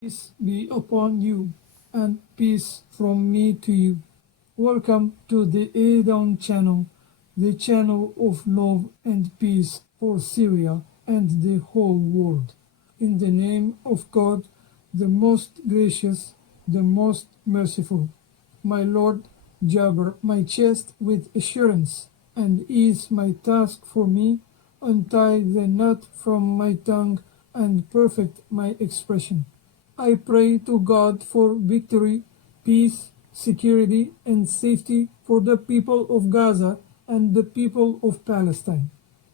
Peace be upon you, and peace from me to you. Welcome to the Adon channel, the channel of love and peace for Syria and the whole world. In the name of God, the most gracious, the most merciful. My Lord, jabber my chest with assurance, and ease my task for me, untie the knot from my tongue, and perfect my expression. I pray to God for victory, peace, security, and safety for the people of Gaza and the people of Palestine.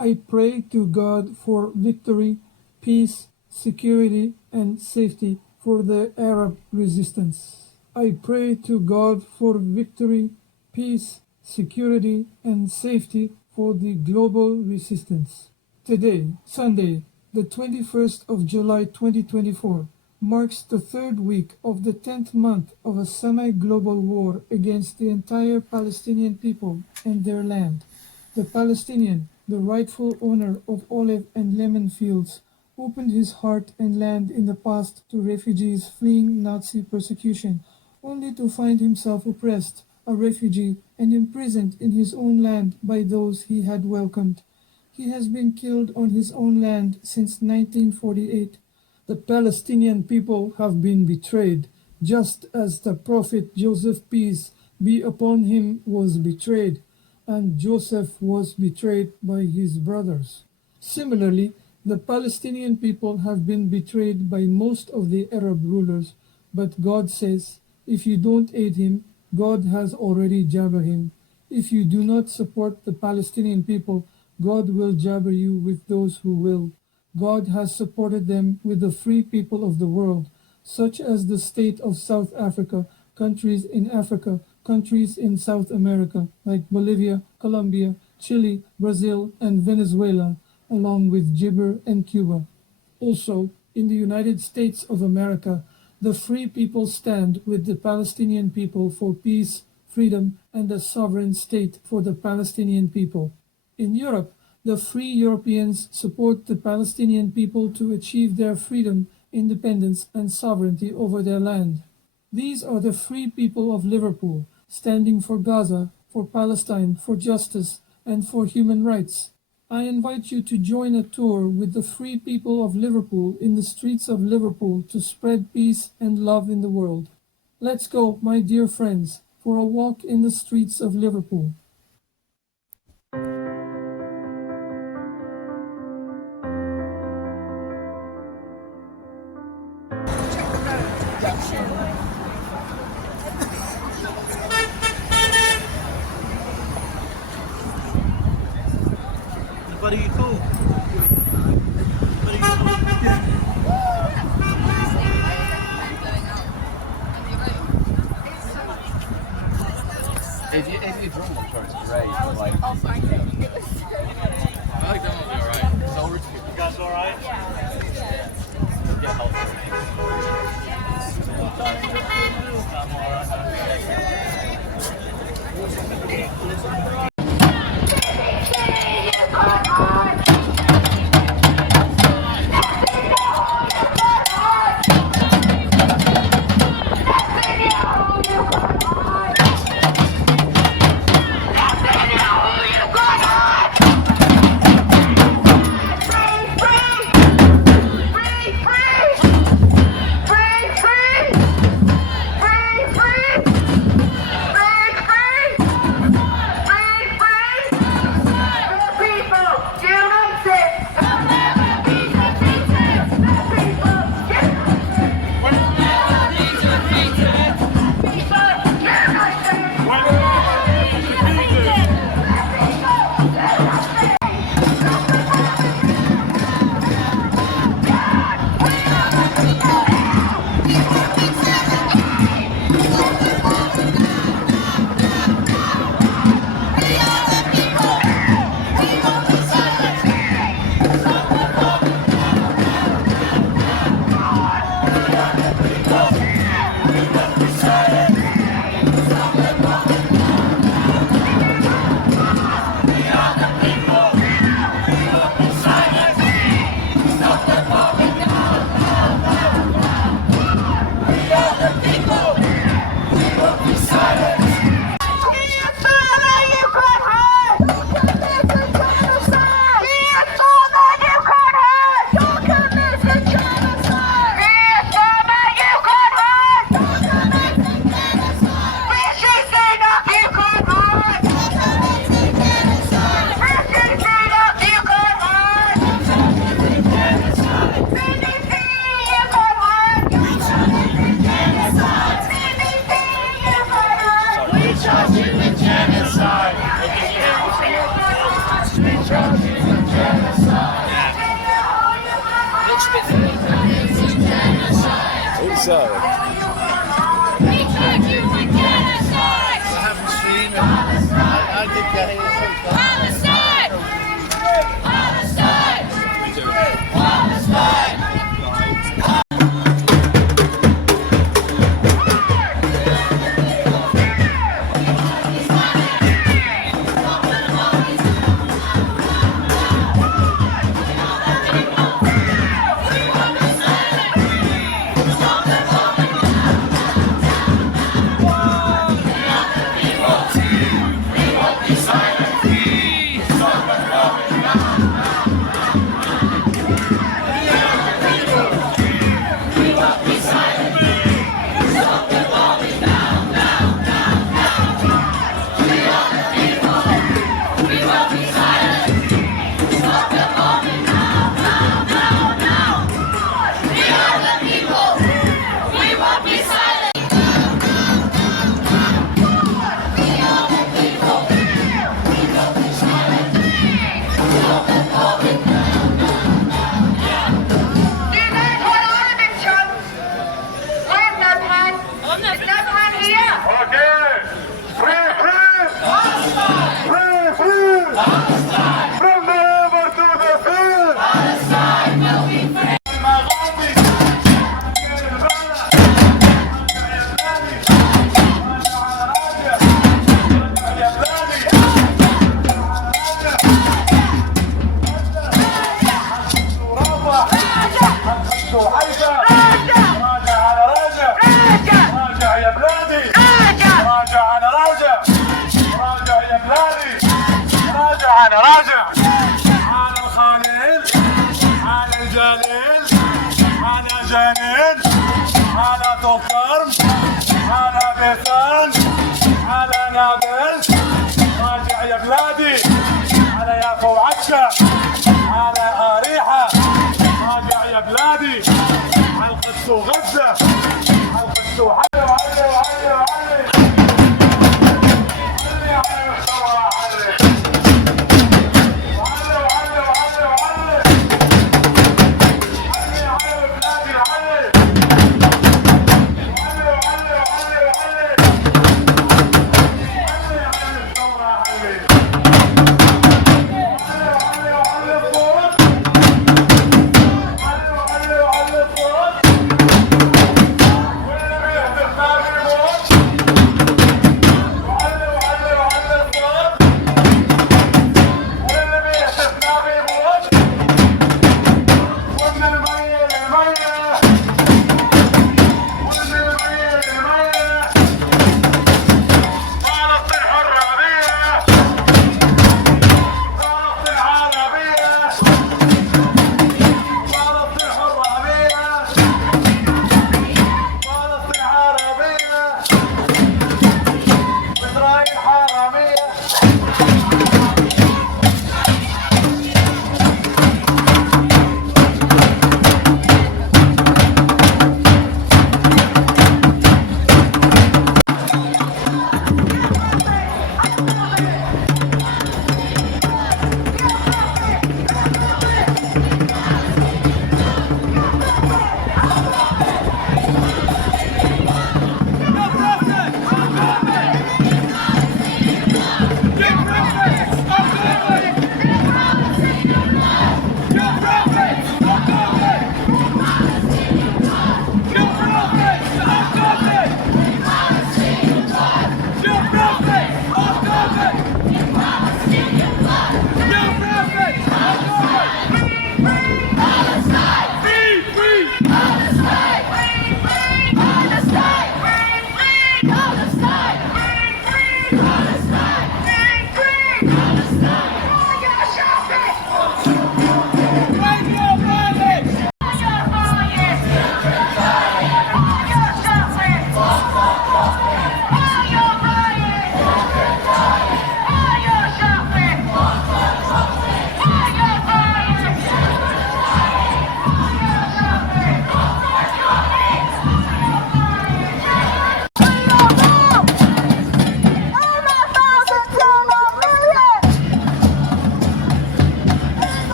I pray to God for victory, peace, security, and safety for the Arab resistance. I pray to God for victory, peace, security, and safety for the global resistance. Today, Sunday, the 21st of July 2024, marks the third week of the 10th month of a semi-global war against the entire Palestinian people and their land. The Palestinian, the rightful owner of olive and lemon fields, opened his heart and land in the past to refugees fleeing Nazi persecution, only to find himself oppressed, a refugee, and imprisoned in his own land by those he had welcomed. He has been killed on his own land since 1948. The Palestinian people have been betrayed, just as the prophet Joseph, peace be upon him, was betrayed, and Joseph was betrayed by his brothers. Similarly, the Palestinian people have been betrayed by most of the Arab rulers, but God says, if you don't aid him, God has already jabbered him. If you do not support the Palestinian people, God will jabber you with those who will. God has supported them with the free people of the world, such as the state of South Africa, countries in Africa, countries in South America, like Bolivia, Colombia, Chile, Brazil, and Venezuela, along with Gibber and Cuba. Also, in the United States of America, the free people stand with the Palestinian people for peace, freedom, and a sovereign state for the Palestinian people. In Europe, the free Europeans support the Palestinian people to achieve their freedom, independence, and sovereignty over their land. These are the free people of Liverpool, standing for Gaza, for Palestine, for justice, and for human rights. I invite you to join a tour with the free people of Liverpool in the streets of Liverpool to spread peace and love in the world. Let's go, my dear friends, for a walk in the streets of Liverpool. Buddy, cool. Buddy, cool. If you drunk, I'm sure it's great. Like, Oh, thank you. I like that one will be alright. It's over to you. You guys alright? Get healthy. so. I haven't seen it. I did get it. Palestine! Palestine! Palestine! راجع على الخليل على الجليل على جنين على طوكرم على بيثان على نابلس راجع يا بلادي على يافا وعكا على أريحة راجع يا بلادي على القدس وغزة على القدس وعلي وعلي وعلي وعلي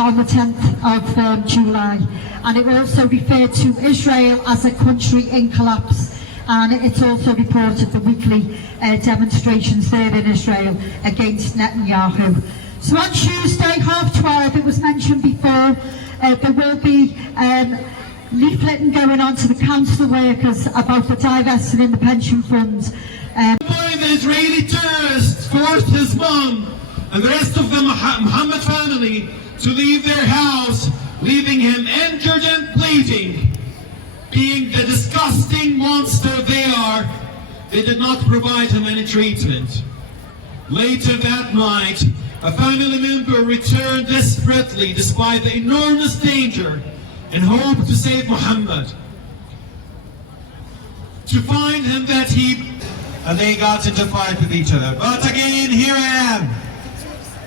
on the 10th of July, and it also referred to Israel as a country in collapse. And it's also reported the weekly demonstrations there in Israel against Netanyahu. So on Tuesday, 12:30, it was mentioned before, there will be leafleting going on to the council workers about the divesting in the pension funds. The Israeli terrorists forced his mom and the rest of the Muhammad family to leave their house, leaving him injured and bleeding. Being the disgusting monster they are, they did not provide him any treatment. Later that night, a family member returned desperately despite the enormous danger in hope to save Muhammad. To find him and they got into a fight with each other. But again, here I am.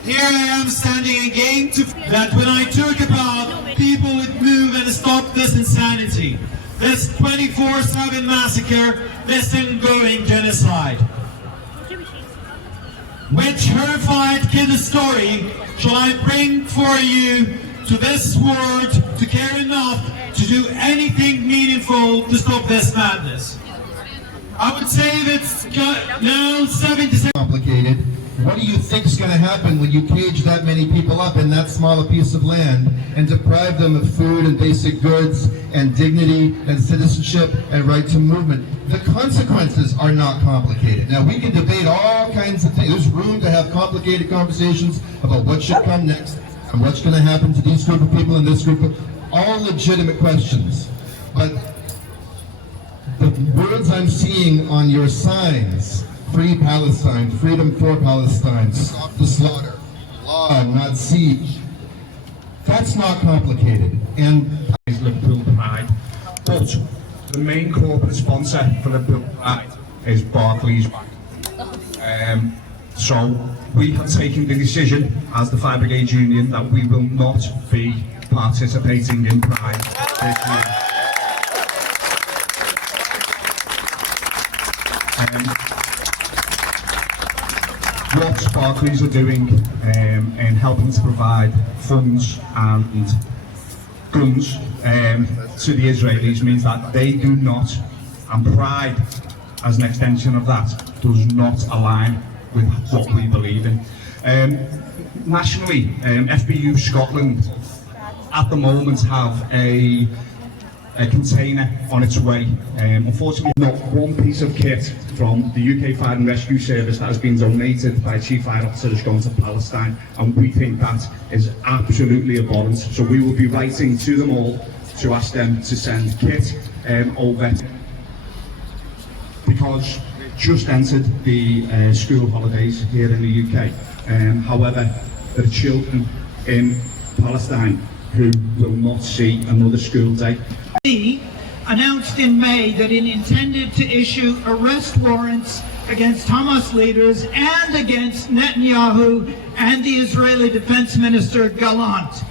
Here I am standing again that when I talk about people would move and stop this insanity, this 24/7 massacre, this ongoing genocide. Which horrified kid story shall I bring for you to this world to care enough to do anything meaningful to stop this madness? I would say that's now 70. Complicated. What do you think is going to happen when you cage that many people up in that small a piece of land and deprive them of food and basic goods and dignity and citizenship and right to movement? The consequences are not complicated. Now, we can debate all kinds of things. There's room to have complicated conversations about what should come next and what's going to happen to these group of people and this group of, all legitimate questions. But the words I'm seeing on your signs, free Palestine, freedom for Palestine, stop the slaughter, law, not siege, that's not complicated. And Liverpool Pride, but the main corporate sponsor for Liverpool Pride is Barclays. So we have taken the decision as the Fire Brigade Union that we will not be participating in Pride this year. What Barclays are doing in helping to provide funds and guns to the Israelis means that they do not, and Pride as an extension of that, does not align with what we believe in. Nationally, FBU Scotland at the moment have a container on its way. Unfortunately, not one piece of kit from the UK Fire and Rescue Service that has been donated by Chief Fire Officer has gone to Palestine, and we think that is absolutely abhorrent. So we will be writing to them all to ask them to send kit over, because we've just entered the school holidays here in the UK. However, there are children in Palestine who will not see another school day. Announced in May that it intended to issue arrest warrants against Hamas leaders and against Netanyahu and the Israeli Defense Minister Gallant.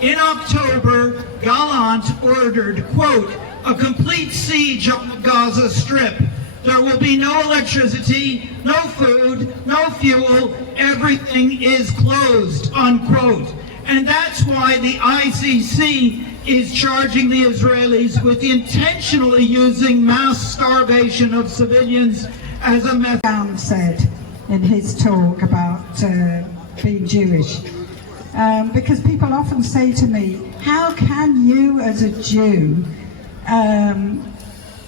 In October, Gallant ordered, quote, a complete siege of the Gaza Strip. There will be no electricity, no food, no fuel, everything is closed, unquote. And that's why the ICC is charging the Israelis with intentionally using mass starvation of civilians as a method. Brown said in his talk about being Jewish, because people often say to me, how can you as a Jew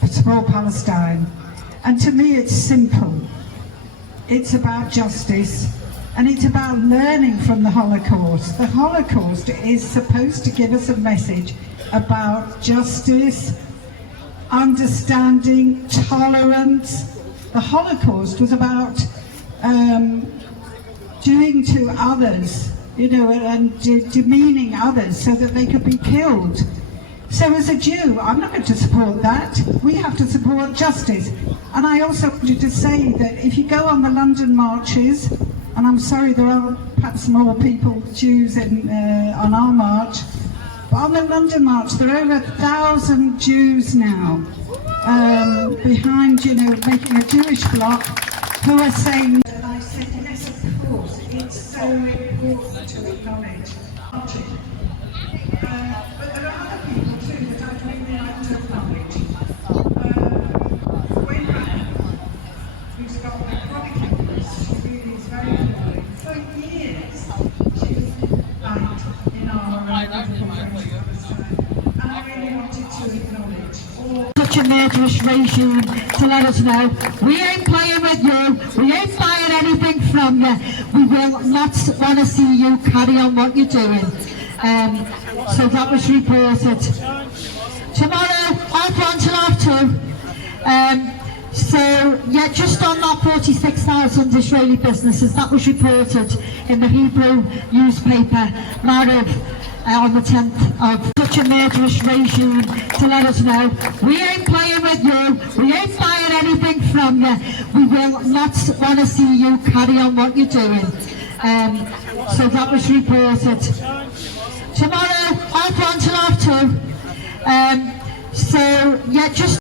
support Palestine? And to me it's simple. It's about justice. And it's about learning from the Holocaust. The Holocaust is supposed to give us a message about justice, understanding, tolerance. The Holocaust was about doing to others, and demeaning others so that they could be killed. So as a Jew, I'm not going to support that. We have to support justice. And I also wanted to say that if you go on the London marches, and I'm sorry there are perhaps more people, Jews, on our march, but on the London march there are over 1,000 Jews now behind, making a Jewish bloc, who are saying, and I said, yes, of course, it's so important to acknowledge But there are other people too that I'd really like to acknowledge. Wayne Brown, who's got a chronic illness, she really is very poorly. For years, she was banked in our and I really wanted to acknowledge all such a murderous regime to let us know we ain't playing with you, we ain't buying anything from you, we will not want to see you carry on what you're doing. So that was reported. Tomorrow, half 1 till half 2. So yeah, just on that 46,000 Israeli businesses, that was reported in the Hebrew newspaper Maariv on the 10th of such a murderous regime to let us know we ain't playing with you, we ain't buying anything from you, we will not want to see you carry on what you're doing. So that was reported. Tomorrow, half 1 till half 2. So yeah, just